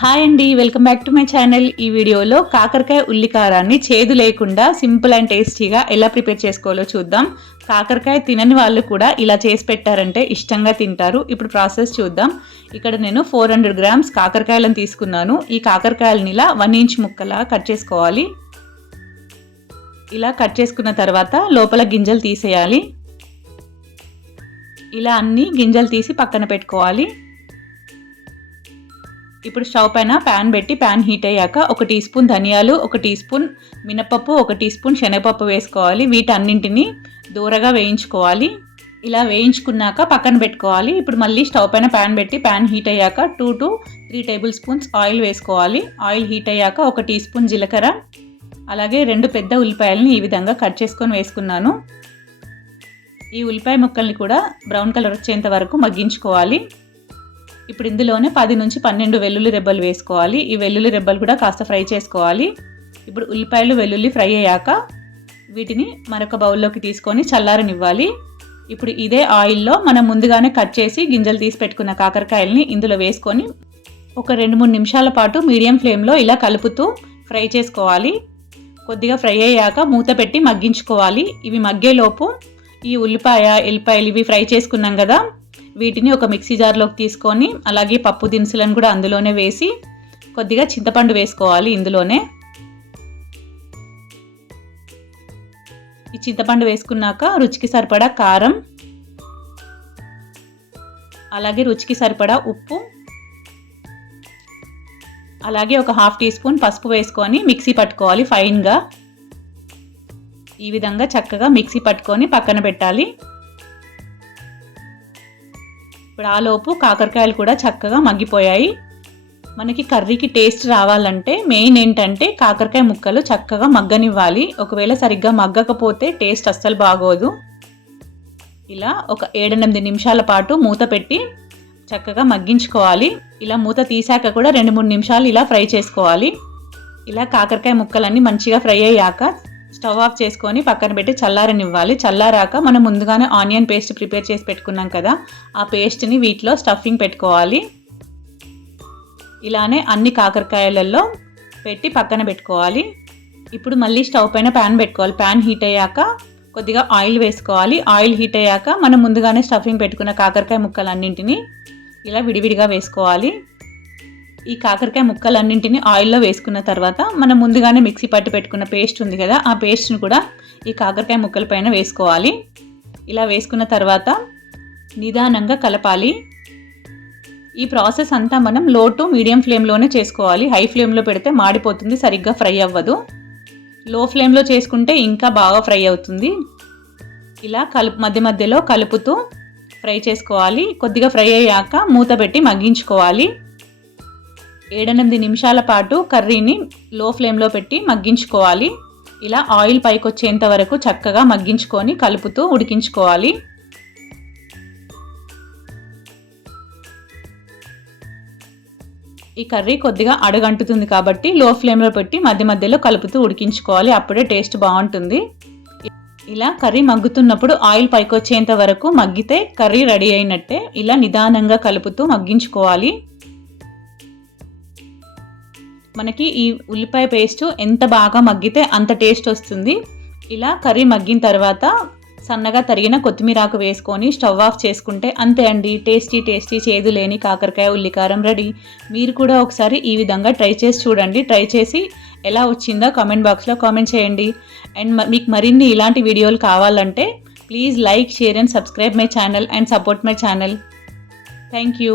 Hi అండి, welcome back to my channel. ఈ వీడియోలో కాకరకాయ ఉల్లికారాన్ని చేదు లేకుండా సింపుల్ అండ్ టేస్టీగా ఎలా ప్రిపేర్ చేసుకోవాలో చూద్దాం. కాకరకాయ తినని వాళ్ళు కూడా ఇలా చేసి పెట్టారంటే ఇష్టంగా తింటారు. ఇప్పుడు ప్రాసెస్ చూద్దాం. ఇక్కడ నేను 400 గ్రామ్స్ కాకరకాయలను తీసుకున్నాను. ఈ కాకరకాయలని ఇలా 1 ఇంచ్ ముక్కలా కట్ చేసుకోవాలి. ఇలా కట్ చేసుకున్న తర్వాత లోపల గింజలు తీసేయాలి. ఇలా అన్ని గింజలు తీసి పక్కన పెట్టుకోవాలి. ఇప్పుడు స్టవ్ పైన ప్యాన్ పెట్టి ప్యాన్ హీట్ అయ్యాక 1 టీ స్పూన్ ధనియాలు, 1 టీ స్పూన్ మినపప్పు, 1 టీ స్పూన్ శనగపప్పు వేసుకోవాలి. వీటన్నింటినీ దూరగా వేయించుకోవాలి. ఇలా వేయించుకున్నాక పక్కన పెట్టుకోవాలి. ఇప్పుడు మళ్ళీ స్టవ్ పైన ప్యాన్ పెట్టి ప్యాన్ హీట్ అయ్యాక 2 to 3 టేబుల్ స్పూన్స్ ఆయిల్ వేసుకోవాలి. ఆయిల్ హీట్ అయ్యాక 1 టీ స్పూన్ జీలకర్ర, అలాగే 2 పెద్ద ఉల్లిపాయలని ఈ విధంగా కట్ చేసుకొని వేసుకున్నాను. ఈ ఉల్లిపాయ ముక్కల్ని కూడా బ్రౌన్ కలర్ వచ్చేంత వరకు మగ్గించుకోవాలి. ఇప్పుడు ఇందులోనే 10 నుంచి 12 వెల్లుల్లి రెబ్బలు వేసుకోవాలి. ఈ వెల్లుల్లి రెబ్బలు కూడా కాస్త ఫ్రై చేసుకోవాలి. ఇప్పుడు ఉల్లిపాయలు వెల్లుల్లి ఫ్రై అయ్యాక వీటిని మరొక బౌల్లోకి తీసుకొని చల్లారనివ్వాలి. ఇప్పుడు ఇదే ఆయిల్లో మనం ముందుగానే కట్ చేసి గింజలు తీసి పెట్టుకున్న కాకరకాయలని ఇందులో వేసుకొని ఒక 2-3 నిమిషాల పాటు మీడియం ఫ్లేమ్లో ఇలా కలుపుతూ ఫ్రై చేసుకోవాలి. కొద్దిగా ఫ్రై అయ్యాక మూత పెట్టి మగ్గించుకోవాలి. ఇవి మగ్గేలోపు ఈ ఉల్లిపాయ, ఎల్లిపాయలు ఇవి ఫ్రై చేసుకున్నాం కదా, వీటిని ఒక మిక్సీ జార్లోకి తీసుకొని అలాగే పప్పు దినుసులను కూడా అందులోనే వేసి కొద్దిగా చింతపండు వేసుకోవాలి. ఇందులోనే ఈ చింతపండు వేసుకున్నాక రుచికి సరిపడా కారం, అలాగే రుచికి సరిపడా ఉప్పు, అలాగే ఒక 1/2 టీ స్పూన్ పసుపు వేసుకొని మిక్సీ పట్టుకోవాలి ఫైన్గా. ఈ విధంగా చక్కగా మిక్సీ పట్టుకొని పక్కన పెట్టాలి. ఇప్పుడు ఆలోపు కాకరకాయలు కూడా చక్కగా మగ్గిపోయాయి. మనకి కర్రీకి టేస్ట్ రావాలంటే మెయిన్ ఏంటంటే కాకరకాయ ముక్కలు చక్కగా మగ్గనివ్వాలి. ఒకవేళ సరిగ్గా మగ్గకపోతే టేస్ట్ అస్సలు బాగోదు. ఇలా ఒక 7-8 నిమిషాల పాటు మూత పెట్టి చక్కగా మగ్గించుకోవాలి. ఇలా మూత తీసాక కూడా 2-3 నిమిషాలు ఇలా ఫ్రై చేసుకోవాలి. ఇలా కాకరకాయ ముక్కలన్నీ మంచిగా ఫ్రై అయ్యాక స్టవ్ ఆఫ్ చేసుకొని పక్కన పెట్టి చల్లారనివ్వాలి. చల్లారాక మనం ముందుగానే ఆనియన్ పేస్ట్ ప్రిపేర్ చేసి పెట్టుకున్నాం కదా, ఆ పేస్ట్ని వీటిలో స్టఫింగ్ పెట్టుకోవాలి. ఇలానే అన్ని కాకరకాయలలో పెట్టి పక్కన పెట్టుకోవాలి. ఇప్పుడు మళ్ళీ స్టవ్ పైన ప్యాన్ పెట్టుకోవాలి. ప్యాన్ హీట్ అయ్యాక కొద్దిగా ఆయిల్ వేసుకోవాలి. ఆయిల్ హీట్ అయ్యాక మనం ముందుగానే స్టఫింగ్ పెట్టుకున్న కాకరకాయ ముక్కలన్నింటినీ ఇలా విడివిడిగా వేసుకోవాలి. ఈ కాకరకాయ ముక్కలన్నింటినీ ఆయిల్లో వేసుకున్న తర్వాత మనం ముందుగానే మిక్సీ పట్టి పెట్టుకున్న పేస్ట్ ఉంది కదా, ఆ పేస్ట్ని కూడా ఈ కాకరకాయ ముక్కల పైన వేసుకోవాలి. ఇలా వేసుకున్న తర్వాత నిదానంగా కలపాలి. ఈ ప్రాసెస్ అంతా మనం లో టు మీడియం ఫ్లేమ్లోనే చేసుకోవాలి. హై ఫ్లేమ్లో పెడితే మాడిపోతుంది, సరిగ్గా ఫ్రై అవ్వదు. లో ఫ్లేమ్లో చేసుకుంటే ఇంకా బాగా ఫ్రై అవుతుంది. ఇలా మధ్య మధ్యలో కలుపుతూ ఫ్రై చేసుకోవాలి. కొద్దిగా ఫ్రై అయ్యాక మూత పెట్టి మగ్గించుకోవాలి. 7-8 నిమిషాల పాటు కర్రీని లో ఫ్లేమ్లో పెట్టి మగ్గించుకోవాలి. ఇలా ఆయిల్ పైకి వచ్చేంత వరకు చక్కగా మగ్గించుకొని కలుపుతూ ఉడికించుకోవాలి. ఈ కర్రీ కొద్దిగా అడుగంటుతుంది కాబట్టి లో ఫ్లేమ్లో పెట్టి మధ్య మధ్యలో కలుపుతూ ఉడికించుకోవాలి. అప్పుడే టేస్ట్ బాగుంటుంది. ఇలా కర్రీ మగ్గుతున్నప్పుడు ఆయిల్ పైకి వచ్చేంత వరకు మగ్గితే కర్రీ రెడీ అయినట్టే. ఇలా నిదానంగా కలుపుతూ మగ్గించుకోవాలి. మనకి ఈ ఉల్లిపాయ పేస్ట్ ఎంత బాగా మగ్గితే అంత టేస్ట్ వస్తుంది. ఇలా కర్రీ మగ్గిన తర్వాత సన్నగా తరిగిన కొత్తిమీర ఆకు వేసుకొని స్టవ్ ఆఫ్ చేసుకుంటే అంతే అండి, టేస్టీ టేస్టీ చేదు లేని కాకరకాయ ఉల్లికారం రెడీ. మీరు కూడా ఒకసారి ఈ విధంగా ట్రై చేసి చూడండి. ట్రై చేసి ఎలా వచ్చిందో కామెంట్ బాక్స్లో కామెంట్ చేయండి. అండ్ మీకు మరిన్ని ఇలాంటి వీడియోలు కావాలంటే please like, share and subscribe my channel and support my channel. Thank you.